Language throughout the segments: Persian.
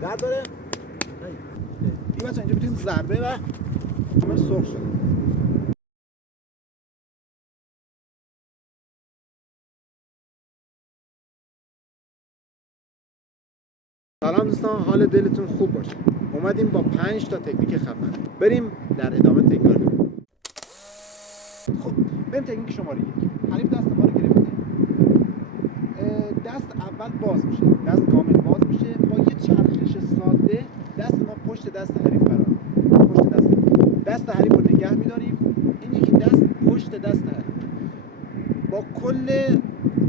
درد داره؟ این بچه اینجا میتونیم ضربه و کامل سرخ شده. سلام دوستان، حال دلتون خوب باشه. اومدیم با 5 تا تکنیک خفن. بریم در ادامه تکنیک رو ببینیم. خب بریم تکنیک شماره 1. حریف دست ما رو گرفته. دست اول باز میشه. دست کامل باز میشه. با یه چرخش ساده دست ما پشت دست حریف قرار میگیره. پشت دست حریف رو نگه می‌داریم. این یکی دست پشت دست حریف. با کل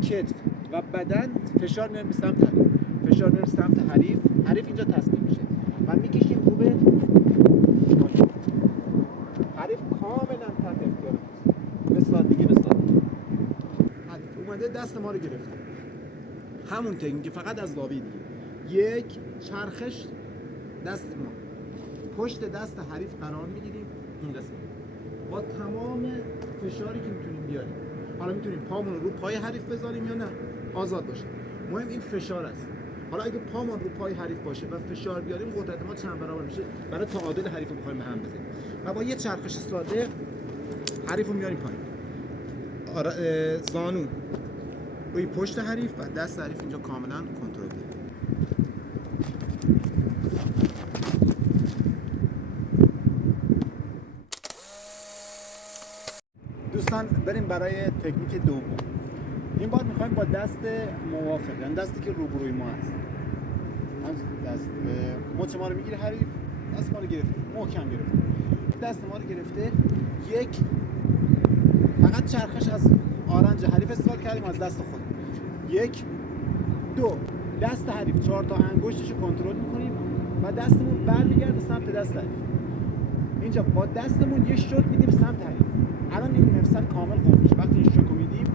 کتف و بدن فشار میاریم به سمت حریف. فشار میاریم سمت حریف. حریف اینجا تسلیم میشه و میکشیم رو به حریف کاملا تحت اختیار ماست. مثال دیگه اومده دست ما رو گرفته. همون تکنیک فقط از زاویه دیگه. یک چرخش دست ما پشت دست حریف قرار میگیریم. این قسمت با تمام فشاری که میتونیم بیاریم. حالا میتونیم پامون رو پای حریف بذاریم یا نه، آزاد باشه. مهم این فشار است. حالا اگه پامون رو پای حریف باشه و فشار بیاریم، قدرت ما چند برابر میشه برای تعادل حریف رو بخوایم به هم بزنیم. و با یه چرخش ساده حریف رو میاریم پایین. زانو روی پشت حریف و دست حریف اینجا کاملا کنترل داریم. دوستان بریم برای تکنیک دوم. این بار میخوایم با دست موافق، یعنی دستی که روبروی ما هست. دست مچ ما رو میگیره حریف، دست ما رو گرفته، محکم گرفته. دست ما رو گرفته، یک فقط چرخش از آرنج حریف استفاده کردیم از دست خود. یک، دو، دست حریف 4 تا انگشتش رو کنترل میکنیم و دستمون برمیگرده سمت دست حریف. اینجا با دستمون یه شوت میدیم سمت حریف. الان این مفصل کامل قفل میشه. وقتی این شوک رو میدیم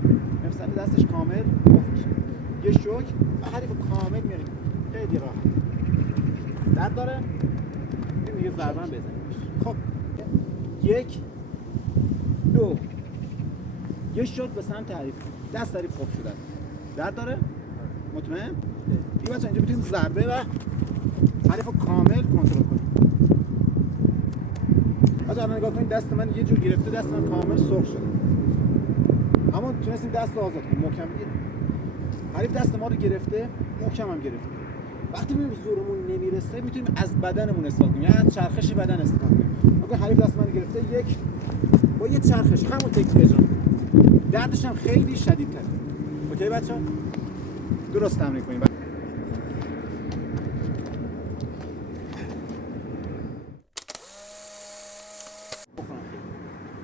مفصل دستش کامل قفل میشه. یه شوک و حریف کامل میاریم. خیلی راحت. درد داره؟ این دیگه ضربه هم بزنیمش. خب یک، دو، یه شوت به سمت حریف. دست حریف قفل شده. درد داره؟ مطمئن؟ این بچه اینجا میتونیم ضربه و حریف رو کامل کنترل کنیم. بچه الان نگاه کنید، دست من یه جور گرفته، دست من کامل سرخ شده. اما تونستیم دست رو آزاد کنیم. محکم بگیریم. حریف دست ما رو گرفته، محکم هم گرفته. وقتی میبینیم زورمون نمیرسه میتونیم از بدنمون استفاده کنیم، یعنی از چرخش بدن استفاده کنیم. اگه حریف دست من رو گرفته، یک با یه چرخش همون تکنیک اجرا کنیم. دردش هم خیلی شدیدتره. اوکی بچه‌ها؟ درست تمرین کنیم.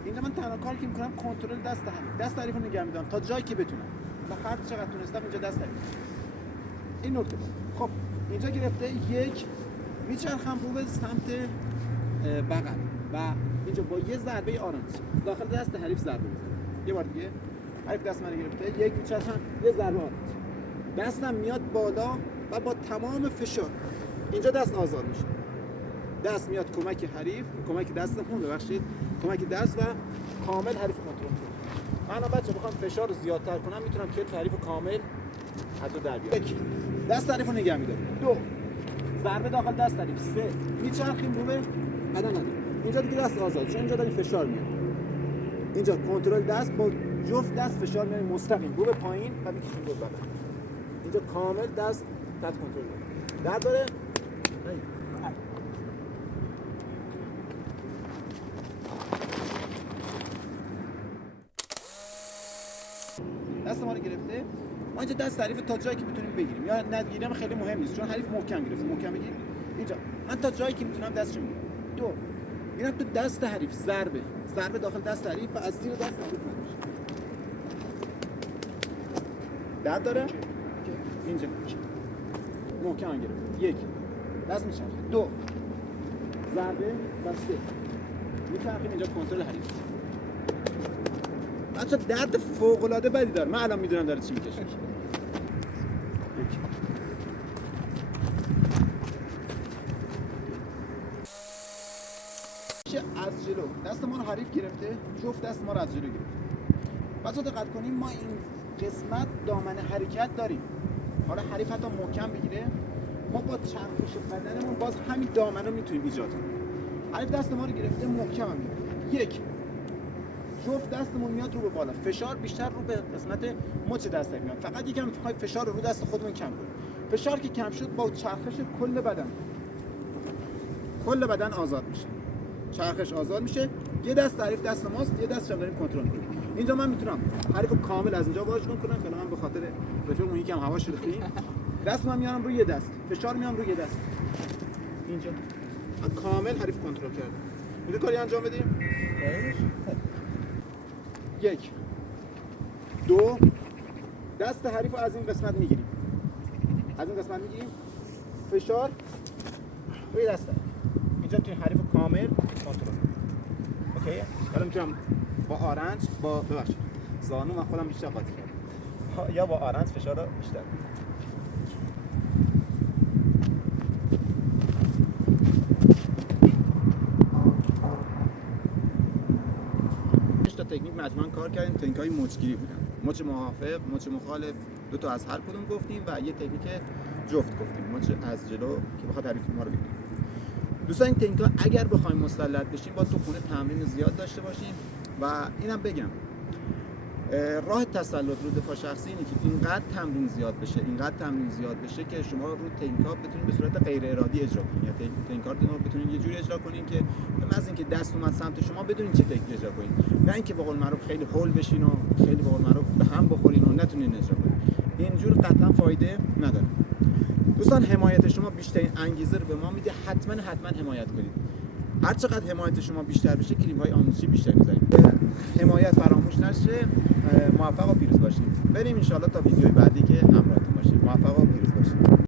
اینجا من تنها کاری که میکنم کنترل دست حریف رو نگه میدارم تا جایی که بتونم و هر چقدر تونستم اینجا دست حریف. این نکته. خب اینجا گرفته، یک میچرخم رو به سمت بغل و اینجا با یه ضربه آرنج داخل دست حریف ضربه میزنم. یه بار دیگه حریف دست من گرفته، یک میچرخم، یه ضربه آرنج، دستم میاد بالا و با تمام فشار اینجا دست آزاد میشه. دست میاد کمک حریف، کمک دستمون، ببخشید، کمک دست و کامل حریف کنترل کنم. من بچه بخوام فشار رو زیادتر کنم میتونم کتف حریف کامل حتی در بیارم. یک، دست حریف رو نگه میداریم. دو، ضربه داخل دست حریف. سه، میچرخیم رو به بدن حریف. اینجا دیگه دست آزاد، چون اینجا داریم فشار میاد. اینجا کنترل دست، با جفت دست فشار میاریم مستقیم رو به پایین و میکشیم رو بدن. اینجا کامل دست تحت کنترل داره. درد داره؟ دست ما رو گرفته، ما اینجا دست حریف تا جایی که میتونیم بگیریم یا نگیریم خیلی مهم نیست، چون حریف محکم گرفته. محکم بگیر. اینجا من تا جایی که میتونم دستشو میگیرم. دو، میرم تو دست حریف، ضربه داخل دست حریف و از زیر دست حریف میشه. درد داره؟ اینجا محکم گرفته. یک، دست میچرخه. دو، ضربه و سه، میچرخیم اینجا کنترل حریف. بچه درد فوق‌العاده بدی داره. من الان میدونم داره چی میکشه. از جلو دست ما رو حریف گرفته، جفت دست ما رو از جلو گرفته. بچه دقت کنیم، ما این قسمت دامن حرکت داریم. حالا حریف حتی محکم بگیره، ما با چرخش بدنمون باز همین دامنه رو میتونیم ایجاد کنیم. حریف دست ما رو گرفته محکم هم میاد. یک جفت دستمون میاد رو به بالا، فشار بیشتر رو به قسمت مچ دست میاد. فقط یکم فشار رو دست خودمون کم کنیم. فشار که کم شد با چرخش کل بدن آزاد میشه. چرخش آزاد میشه. یه دست حریف دست ماست، یه دستش هم داریم کنترل می‌کنیم. اینجا من میتونم حریف کامل از اینجا واژگون کنم که من به خاطر رفیقمون یکم هوا شده کنیم. دست من میارم روی یه دست، فشار میام روی یه دست. اینجا کامل حریف کنترل کردم. اینجا کاری انجام بدیم. یک دو دست حریف رو از این قسمت میگیریم، فشار روی دست اینجا توی حریف کامل کنترل. اوکی. حالا میتونم با آرنج ببخشید زانو من خودم بیشتر قاطی کردم، یا با آرنج فشار رو بیشتر. تکنیک مجموعاً کار کردیم. تکنیک‌های مچگیری بودن، مچ موافق، مچ مخالف، دو تا از هر کدوم گفتیم و یه تکنیک جفت گفتیم، مچ از جلو که بخواد حریف ما رو بگیره. دوستان این تکنیک‌ها اگر بخوایم مسلط بشیم باید تو خونه تمرین زیاد داشته باشیم و اینم بگم راه تسلط رو دفاع شخصی اینه که اینقدر تمرین زیاد بشه که شما رو تکنیک‌ها بتونید به صورت غیر ارادی اجرا کنید. یعنی تکنیک‌ها رو بتونید یه جوری اجرا کنید که به محض اینکه دست اومد سمت شما بدونید چه تکنیک اجرا کنید، نه اینکه به قول معروف خیلی هول بشین و خیلی به قول معروف به هم بخورین و نتونین اجرا کنید. اینجور قطعا فایده نداره. دوستان حمایت شما بیشترین انگیزه رو به ما میده. حتما حمایت کنید. هر چقدر حمایت شما بیشتر بشه کلیپ‌های آموزشی بیشتر می‌ذاریم. حمایت فراموش نشه. موفق و پیروز باشید. بریم ان شاءالله تا ویدیوی بعدی که همراهتون باشیم. موفق و پیروز باشید.